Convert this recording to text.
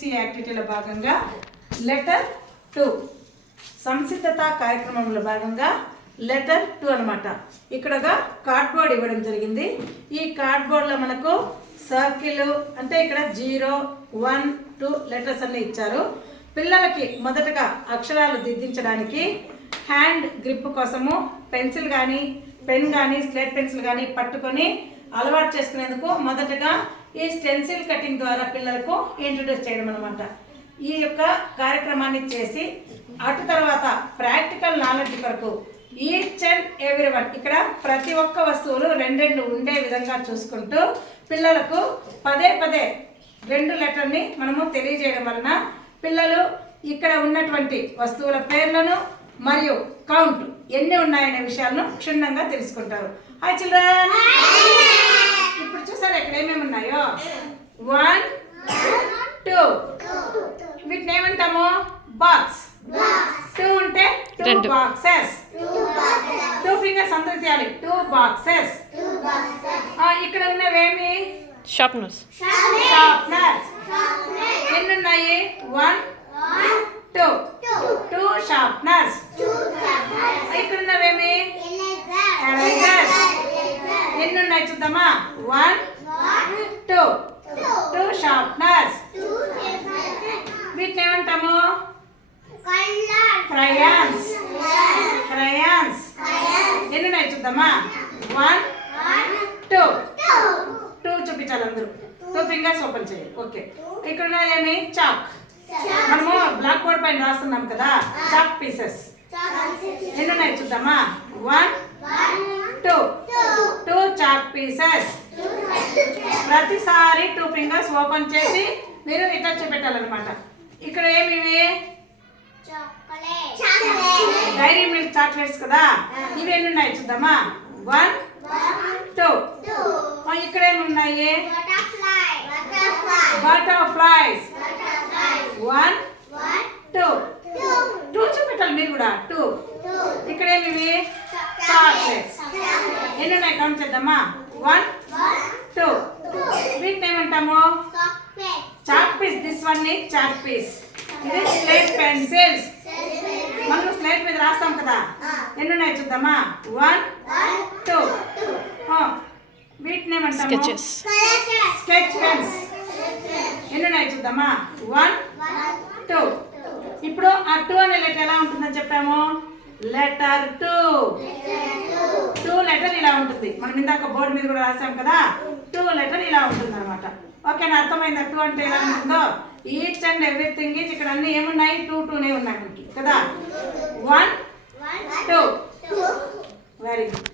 ABC యాక్టివిటీలో భాగంగా letter 2 సంసిద్ధత కార్యక్రమంలో భాగంగా లెటర్ 2 అనమాట. ఇక్కడగా కార్డ్బోర్డ్ ఇవ్వడం జరిగింది. ఈ కార్డ్బోర్డ్లో మనకు సర్కిల్ అంటే ఇక్కడ 0, 1, 2 లెటర్స్ అన్నీ ఇచ్చారు. పిల్లలకి మొదటగా అక్షరాలు దిద్దించడానికి హ్యాండ్ గ్రిప్ కోసము పెన్సిల్ కానీ పెన్ కానీ స్లేట్ పెన్సిల్ కానీ పట్టుకొని అలవాటు చేసుకునేందుకు మొదటగా ఈ స్టెన్సిల్ కటింగ్ ద్వారా పిల్లలకు ఇంట్రడ్యూస్ చేయడం అనమాట. ఈ యొక్క కార్యక్రమాన్ని చేసి అటు తర్వాత ప్రాక్టికల్ నాలెడ్జ్ కొరకు ఈచ్ అండ్ ఎవ్రీవన్ ఇక్కడ ప్రతి ఒక్క వస్తువులు రెండు ఉండే విధంగా చూసుకుంటూ పిల్లలకు పదే 2 లెటర్ని మనము తెలియజేయడం వలన పిల్లలు ఇక్కడ ఉన్నటువంటి వస్తువుల పేర్లను మరియు కౌంట్ ఎన్ని ఉన్నాయనే విషయాలను క్షుణ్ణంగా తెలుసుకుంటారు. హాయ్ చిల్డ్రన్, ఇప్పుడు చూసారు ఇక్కడ ఏమేమి ఉన్నాయో. 1, 2 వీటిని ఏమంటాము? బాక్స్. 2 అంటే 2 బాక్సెస్. 2 ఫింగర్స్ అందరూ తీయాలి. 2 బాక్సెస్. ఇక్కడ ఉన్నవేమి? షార్ప్నర్స్. ఎన్ని ఉన్నాయి? 1, 2 షార్ప్నర్స్. ఇక్కడ ఉన్నవేమి? ఎరేజర్స్. ఎన్ని ఉన్నాయి చూద్దామా? 1, 2 షార్ప్నర్స్. వీటిని ఏమంటాము? క్రయాన్స్. ఎన్ని ఉన్నాయి చూద్దామా? 1, 2 చూపించాలి అందరూ. 2 ఫింగర్స్ ఓపెన్ చేయాలి. ఓకే, ఇక్కడ ఉన్నదేమి? చాక్. మనము బ్లాక్ బోర్డ్ పైన రాస్తున్నాం కదా, చాక్ పీసెస్. ఎన్ని ఉన్నాయి చూద్దామా? 1, 2 చాక్ పీసెస్. ప్రతిసారి 2 ఫింగర్స్ ఓపెన్ చేసి మీరు ఇట్లా చూపెట్టాలన్నమాట. ఇక్కడ ఏమివి? డైరీ మిల్క్ చాక్లెట్స్ కదా, ఇవి ఎన్ని ఉన్నాయి చూద్దామా? 1, 2 ఇక్కడ ఏమి ఉన్నాయి? బటర్ఫ్లైస్. 1, 2 చూపెట్టాలి మీరు కూడా. 2 ఇక్కడ ఏమివి? చాక్లెట్స్. ఎన్ని ఉన్నాయి కౌంట్ చేద్దామా? 1, 2 వీటిని ఏమంటాము? Chalk piece. దిస్ వన్ ని చాక్ పీస్. ఇది స్లేట్ పెన్సిల్స్. మనం స్లేట్ మీద రాస్తాం కదా, ఎన్ని ఉన్నాయి చూద్దామా? 1, 2 వీటిని ఏమంటాము? Sketch pens. ఎన్ని ఉన్నాయి చూద్దామా? 1, 2 ఇప్పుడు ఆ 2 అనే లెటర్ ఎలా ఉంటుందని చెప్పాము? లెటర్ 2 లెటర్ ఇలా ఉంటుంది. మనం ఇందాక బోర్డు మీద కూడా రాసాం కదా, 2 లెటర్ ఇలా ఉంటుంది అనమాట. ఓకేనా? అర్థమైందా 2 అంటే ఎలా ఉంటుందో? ఈచ్ అండ్ ఎవ్రీథింగ్ ఈజ్ ఇక్కడ అన్ని ఏమున్నాయి? 2 ఉన్నాయి మనకి కదా. 1, 2 వెరీ గుడ్.